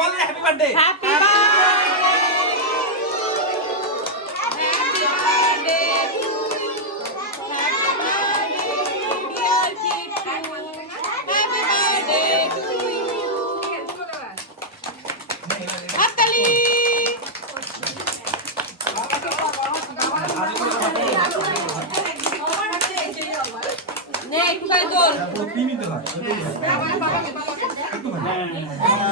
বলে বলে happy birthday happy birthday Yes. Yeah. Yeah. Yeah. Yeah. Yeah. Yeah. Yeah. Yeah.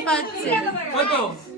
vai, é Pati? Quanto?